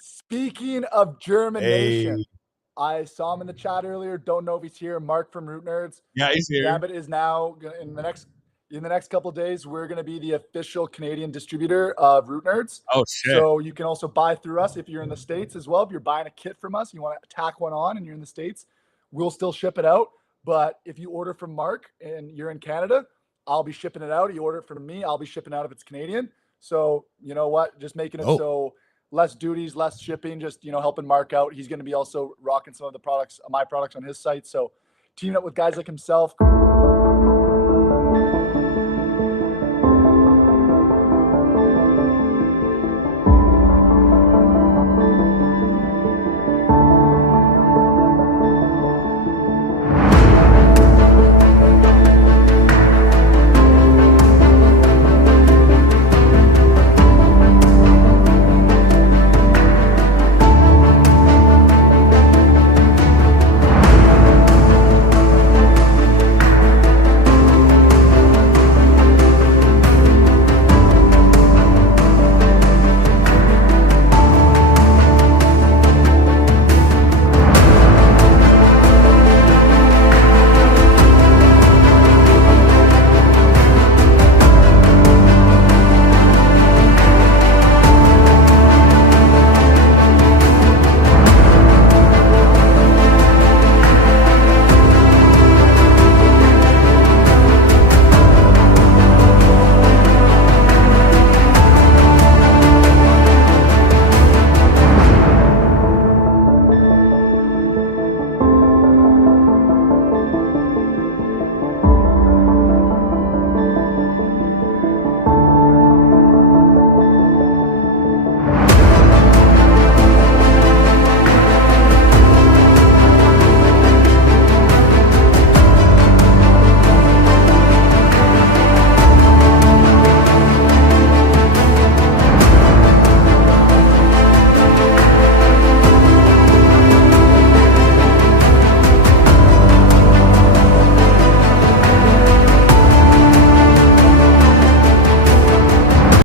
Speaking of German Hey. Nation, I saw him in the chat earlier. Don't know if he's here. Mark from Root Nerds. Yeah, he's here. Gambit is now in the next couple of days. We're going to be the official Canadian distributor of Root Nerds. Oh shit. So you can also buy through us if you're in the States as well. If you're buying a kit from us, you want to tack one on, and you're in the States, we'll still ship it out. But if you order from Mark and you're in Canada, I'll be shipping it out. You order it from me, I'll be shipping out if it's Canadian. So you know what? Just making it so less duties, less shipping, just, helping Mark out. He's going to be also rocking some of the products, my products on his site. So teaming up with guys like himself.